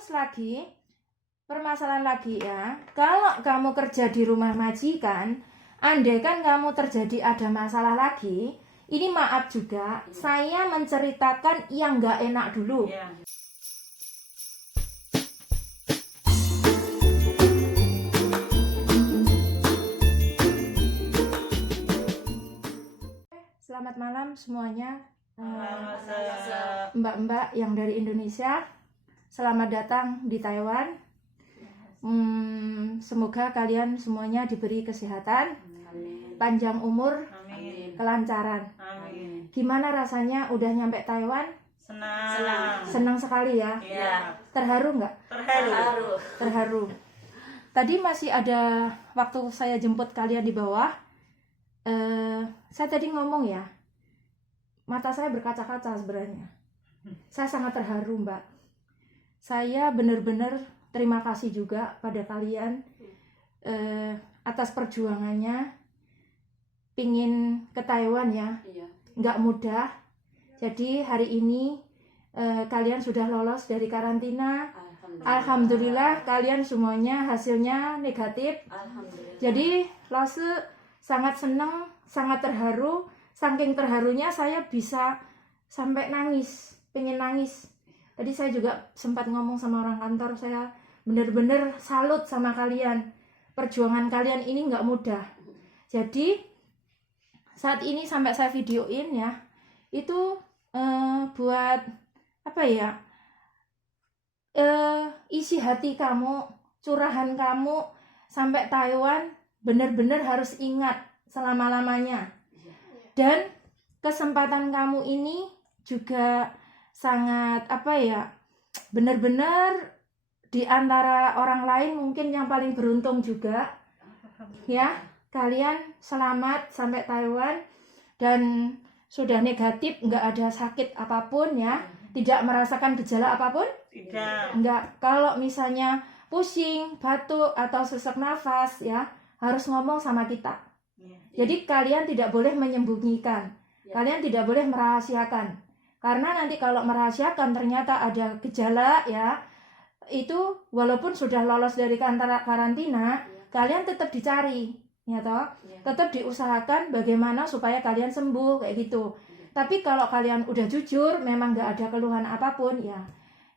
Terus permasalahan lagi ya, kalau kamu kerja di rumah majikan, andai kan kamu terjadi ada masalah lagi, ini maaf juga, saya menceritakan yang nggak enak dulu. Selamat malam semuanya, mbak-mbak yang dari Indonesia. Selamat datang di Taiwan. Semoga kalian semuanya diberi kesehatan, panjang umur, kelancaran. Gimana rasanya udah nyampe Taiwan? Senang sekali ya. Terharu nggak? Terharu. Tadi masih ada waktu saya jemput kalian di bawah. Saya tadi ngomong ya, mata saya berkaca-kaca sebenarnya. Saya sangat terharu, Mbak. Saya benar-benar terima kasih juga pada kalian atas perjuangannya. Pingin ke Taiwan ya, nggak mudah. Jadi hari ini kalian sudah lolos dari karantina. Alhamdulillah kalian semuanya hasilnya negatif. Jadi Lose sangat senang, sangat terharu. Saking terharunya saya bisa sampai nangis, pengen nangis. Tadi saya juga sempat ngomong sama orang kantor, saya benar-benar salut sama kalian. Perjuangan kalian ini nggak mudah. Jadi saat ini sampai saya videoin ya, itu buat apa ya? Isi hati kamu, curahan kamu sampai Taiwan, benar-benar harus ingat selama-lamanya. Dan kesempatan kamu ini juga sangat benar-benar di antara orang lain mungkin yang paling beruntung juga ya. Kalian selamat sampai Taiwan dan sudah negatif, nggak ada sakit apapun ya, tidak merasakan gejala apapun. Nggak. Kalau misalnya pusing, batuk atau sesak nafas ya, harus ngomong sama kita. Jadi kalian tidak boleh menyembunyikan, kalian tidak boleh merahasiakan. Karena nanti kalau merahasiakan ternyata ada gejala ya, itu walaupun sudah lolos dari karantina, kalian tetap dicari, ya toh? Tetap diusahakan bagaimana supaya kalian sembuh kayak gitu. Tapi kalau kalian udah jujur, memang nggak ada keluhan apapun ya,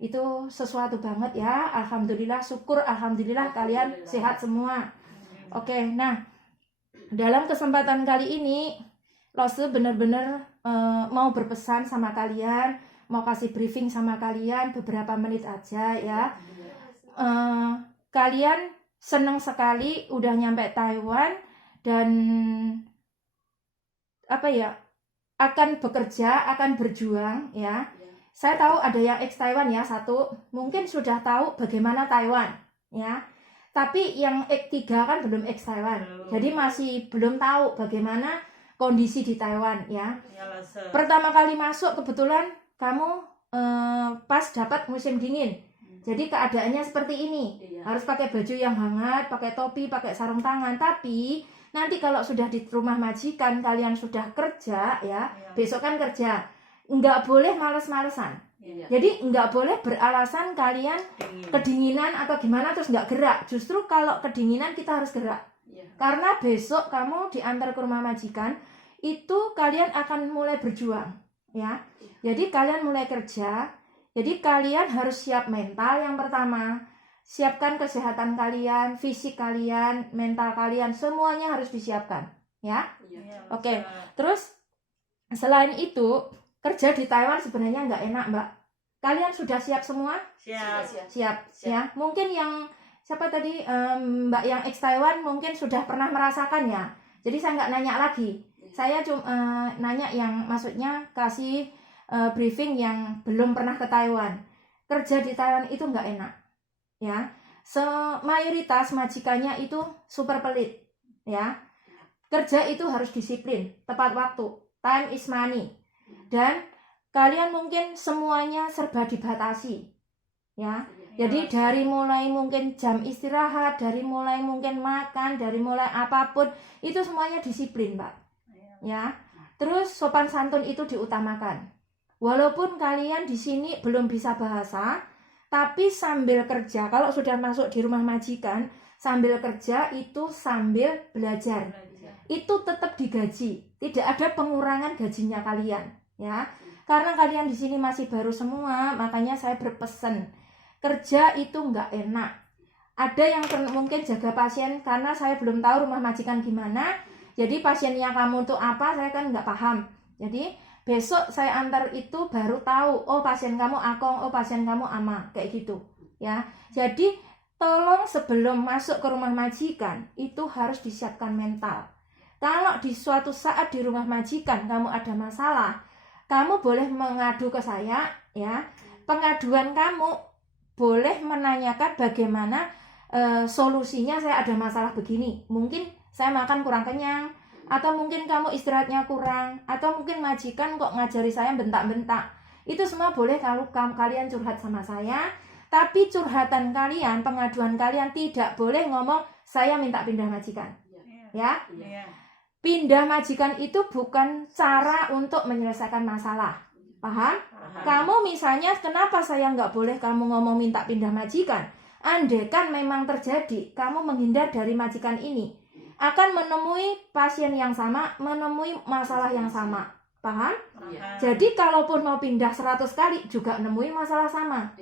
itu sesuatu banget ya. Alhamdulillah, syukur, alhamdulillah kalian sehat semua. Oke, nah dalam kesempatan kali ini Lose benar-benar mau berpesan sama kalian, mau kasih briefing sama kalian beberapa menit aja ya. Kalian senang sekali udah nyampe Taiwan dan akan bekerja, akan berjuang ya. Saya tahu ada yang ex Taiwan ya, satu mungkin sudah tahu bagaimana Taiwan ya. Tapi yang ex 3 kan belum ex Taiwan, jadi masih belum tahu bagaimana kondisi di Taiwan ya. Pertama kali masuk kebetulan kamu pas dapat musim dingin. Jadi keadaannya seperti ini. Harus pakai baju yang hangat, pakai topi, pakai sarung tangan. Tapi nanti kalau sudah di rumah majikan, kalian sudah kerja ya, besok kan kerja, nggak boleh males-malesan. Jadi nggak boleh beralasan kalian kedinginan atau gimana terus nggak gerak. Justru kalau kedinginan kita harus gerak. Karena besok kamu diantar ke rumah majikan, itu kalian akan mulai berjuang ya. Jadi kalian mulai kerja. Jadi kalian harus siap mental yang pertama. Siapkan kesehatan kalian, fisik kalian, mental kalian, semuanya harus disiapkan ya. Oke. Terus selain itu, kerja di Taiwan sebenarnya nggak enak, Mbak. Kalian sudah siap semua? Siap ya. Mungkin yang siapa tadi, Mbak yang ex Taiwan mungkin sudah pernah merasakannya. Jadi saya nggak nanya lagi. Saya cuma nanya yang maksudnya kasih briefing yang belum pernah ke Taiwan. Kerja di Taiwan itu nggak enak ya. Mayoritas majikannya itu super pelit ya. Kerja itu harus disiplin, tepat waktu. Time is money. Dan kalian mungkin semuanya serba dibatasi ya. Jadi dari mulai mungkin jam istirahat, dari mulai mungkin makan, dari mulai apapun, itu semuanya disiplin, Pak ya. Terus sopan santun itu diutamakan. Walaupun kalian di sini belum bisa bahasa, Tapi sambil kerja, kalau sudah masuk di rumah majikan, sambil kerja itu sambil belajar. Itu tetap digaji, tidak ada pengurangan gajinya kalian, ya. Karena kalian di sini masih baru semua, makanya saya berpesan, kerja itu nggak enak. Ada yang mungkin jaga pasien, karena saya belum tahu rumah majikan gimana, jadi pasiennya kamu tuh apa, saya kan nggak paham. Jadi besok saya antar itu baru tahu, oh pasien kamu Akong, oh pasien kamu Ama, kayak gitu, ya. Jadi tolong sebelum masuk ke rumah majikan itu harus disiapkan mental. Kalau di suatu saat di rumah majikan kamu ada masalah, kamu boleh mengadu ke saya, ya. Pengaduan kamu boleh menanyakan bagaimana solusinya, saya ada masalah begini. Mungkin saya makan kurang kenyang, atau mungkin kamu istirahatnya kurang, atau mungkin majikan kok ngajari saya bentak-bentak. Itu semua boleh kalau kalian curhat sama saya. Tapi curhatan kalian, pengaduan kalian tidak boleh ngomong saya minta pindah majikan. Ya. Pindah majikan itu bukan cara untuk menyelesaikan masalah. Paham? Kamu misalnya, kenapa saya nggak boleh kamu ngomong minta pindah majikan? Andaikan memang terjadi, kamu menghindar dari majikan ini, akan menemui pasien yang sama, menemui masalah yang sama. Paham? Jadi kalaupun mau pindah 100 kali, juga nemui masalah sama.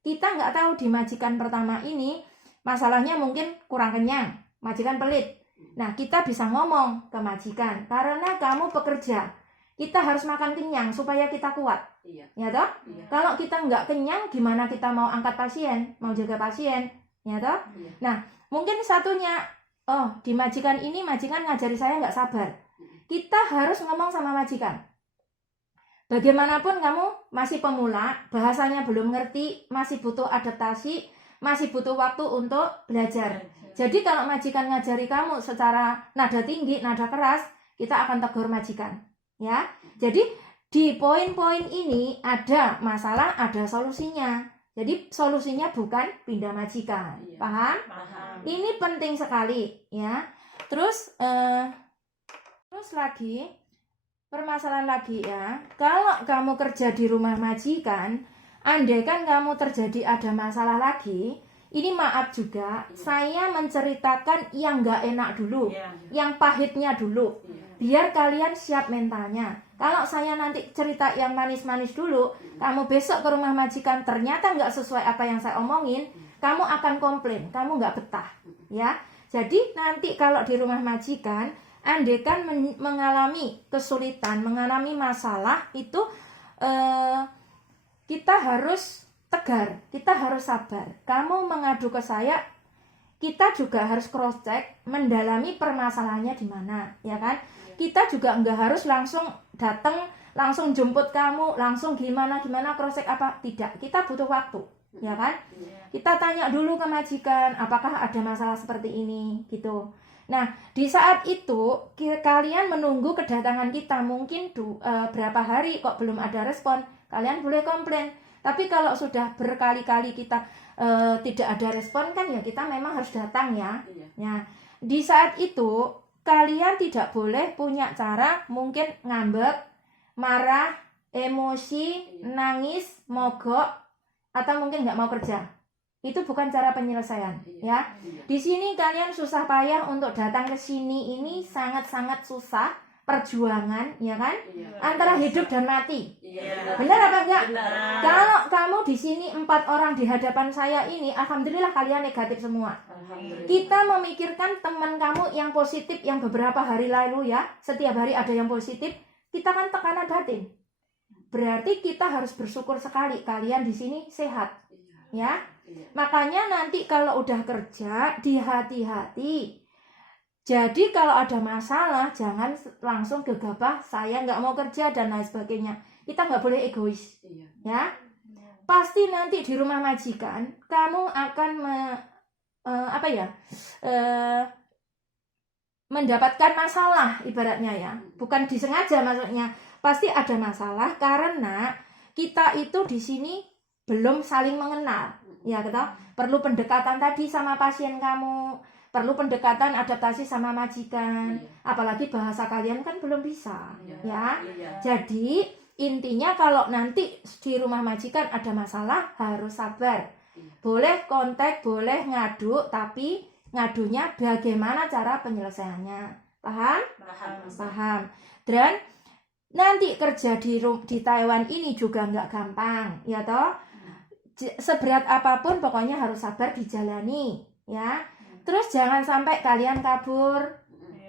Kita nggak tahu di majikan pertama ini, masalahnya mungkin kurang kenyang, majikan pelit. Nah, kita bisa ngomong ke majikan, karena kamu pekerja, kita harus makan kenyang supaya kita kuat. Ya toh? Kalau kita nggak kenyang, gimana kita mau angkat pasien, mau jaga pasien, ya toh? Nah, mungkin satunya, oh di majikan ini majikan ngajari saya nggak sabar. Kita harus ngomong sama majikan. Bagaimanapun kamu masih pemula, bahasanya belum ngerti, masih butuh adaptasi, masih butuh waktu untuk belajar. Jadi kalau majikan ngajari kamu secara nada tinggi, nada keras, kita akan tegur majikan, ya. Jadi di poin-poin ini ada masalah, ada solusinya. Jadi solusinya bukan pindah majikan, paham? Ini penting sekali, ya. Terus lagi permasalahan lagi, ya. Kalau kamu kerja di rumah majikan, andaikan kamu terjadi ada masalah lagi, ini maaf juga, saya menceritakan yang nggak enak dulu, yang pahitnya dulu, biar kalian siap mentalnya. Kalau saya nanti cerita yang manis-manis dulu, kamu besok ke rumah majikan ternyata nggak sesuai apa yang saya omongin, kamu akan komplain, kamu nggak betah, ya. Jadi nanti kalau di rumah majikan, andaikan mengalami kesulitan, mengalami masalah, itu kita harus tegar, kita harus sabar. Kamu mengadu ke saya, kita juga harus cross check, mendalami permasalahannya di mana, ya kan? Kita juga nggak harus langsung datang, langsung jemput kamu, langsung gimana cross check apa, tidak. Kita butuh waktu, ya kan? Kita tanya dulu ke majikan, apakah ada masalah seperti ini, gitu. Nah, di saat itu kalian menunggu kedatangan kita, mungkin berapa hari kok belum ada respon, kalian boleh komplain. Tapi kalau sudah berkali-kali kita tidak ada respon, kan ya kita memang harus datang, ya. Nah, di saat itu kalian tidak boleh punya cara mungkin ngambek, marah, emosi, nangis, mogok, atau mungkin nggak mau kerja. Itu bukan cara penyelesaian, ya. Di sini kalian susah payah untuk datang ke sini, ini sangat-sangat susah. Perjuangan, ya kan? Antara hidup dan mati. Benar apa enggak? Kalau kamu di sini 4 orang di hadapan saya ini, alhamdulillah kalian negatif semua. Kita memikirkan teman kamu yang positif, yang beberapa hari lalu, ya, setiap hari ada yang positif, kita kan tekanan batin. Berarti kita harus bersyukur sekali kalian di sini sehat, ya. Makanya nanti kalau udah kerja, dihati-hati. Jadi kalau ada masalah, jangan langsung gegabah, saya nggak mau kerja dan lain sebagainya. Kita nggak boleh egois, ya. Pasti nanti di rumah majikan, kamu akan mendapatkan masalah, ibaratnya, ya. Bukan disengaja maksudnya, pasti ada masalah karena kita itu di sini belum saling mengenal, ya, gitu. Perlu pendekatan tadi sama pasien kamu. Perlu pendekatan adaptasi sama majikan, apalagi bahasa kalian kan belum bisa, ya. Jadi intinya kalau nanti di rumah majikan ada masalah, harus sabar, Boleh kontak, boleh ngadu, tapi ngadunya bagaimana cara penyelesaiannya. Paham? Paham. Dan nanti kerja di Taiwan ini juga nggak gampang, ya toh. Seberat apapun pokoknya harus sabar dijalani, ya. Terus jangan sampai kalian kabur.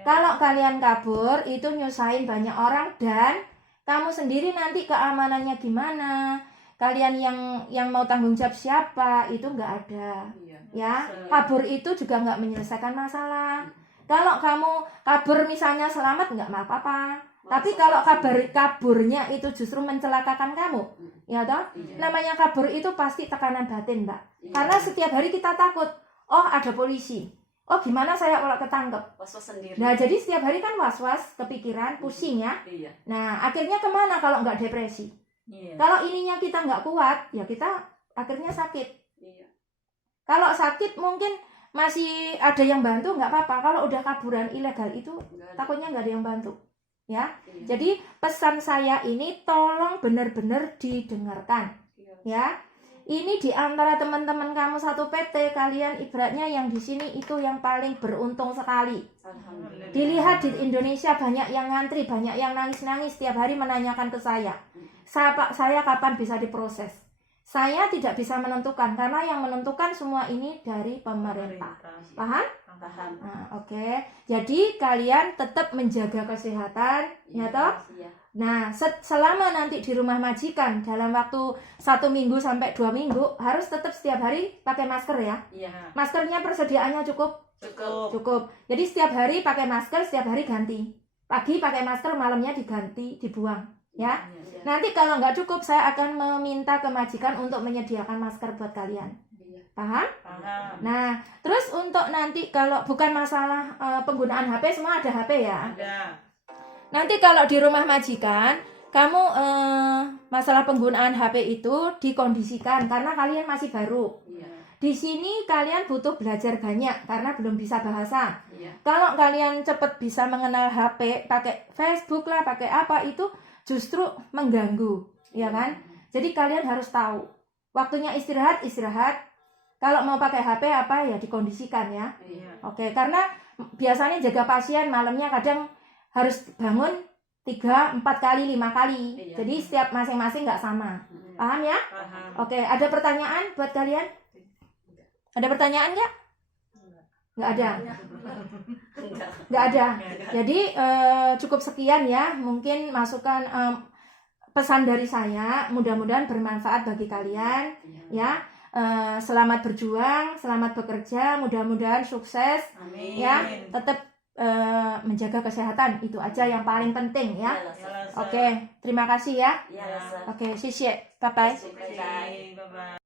Kalau kalian kabur itu nyusahin banyak orang dan kamu sendiri nanti keamanannya gimana? Kalian yang mau tanggung jawab siapa? Itu nggak ada. Ya, kabur itu juga nggak menyelesaikan masalah. Kalau kamu kabur misalnya selamat nggak apa-apa. Tapi kalau kaburnya itu justru mencelakakan kamu, ya toh? Namanya kabur itu pasti tekanan batin, Mbak. Karena setiap hari kita takut, oh ada polisi, oh gimana saya kalau ketangkep. Nah jadi setiap hari kan was-was, kepikiran, pusing ya. Nah akhirnya kemana kalau nggak depresi? Kalau ininya kita nggak kuat, ya kita akhirnya sakit. Kalau sakit mungkin masih ada yang bantu nggak apa-apa. Kalau udah kaburan ilegal itu takutnya nggak ada yang bantu. Ya, jadi pesan saya ini tolong benar-benar didengarkan, ya. Ini di antara teman-teman kamu satu PT, kalian ibaratnya yang di sini itu yang paling beruntung sekali. Dilihat di Indonesia banyak yang ngantri, banyak yang nangis-nangis setiap hari menanyakan ke saya kapan bisa diproses. Saya tidak bisa menentukan karena yang menentukan semua ini dari pemerintah. Paham? Paham. Nah, oke. Jadi kalian tetap menjaga kesehatan, ya toh? Nah, selama nanti di rumah majikan dalam waktu 1 minggu sampai 2 minggu harus tetap setiap hari pakai masker ya. Maskernya persediaannya cukup. Jadi setiap hari pakai masker, setiap hari ganti. Pagi pakai masker, malamnya diganti, dibuang, ya. Nanti kalau nggak cukup, saya akan meminta ke majikan untuk menyediakan masker buat kalian. Paham? Nah, terus untuk nanti kalau bukan masalah penggunaan HP, semua ada HP ya? Ada. Nanti kalau di rumah majikan, kamu masalah penggunaan HP itu dikondisikan karena kalian masih baru. Di sini kalian butuh belajar banyak karena belum bisa bahasa. Kalau kalian cepat bisa mengenal HP, pakai Facebook lah, pakai apa itu justru mengganggu, ya kan? Jadi kalian harus tahu waktunya istirahat. Kalau mau pakai HP apa ya dikondisikan ya. Oke, karena biasanya jaga pasien malamnya kadang harus bangun 3, 4 kali, 5 kali. Jadi setiap masing-masing nggak sama. Paham ya? Oke, ada pertanyaan buat kalian? Ada pertanyaan nggak? Nggak ada. Nggak ada. Jadi cukup sekian ya. Mungkin masukan pesan dari saya. Mudah-mudahan bermanfaat bagi kalian. Ya. Selamat berjuang, selamat bekerja. Mudah-mudahan sukses. Amin. Ya. Tetap menjaga kesehatan. Itu aja yang paling penting ya. Oke. Terima kasih ya. Oke. 谢谢。拜拜。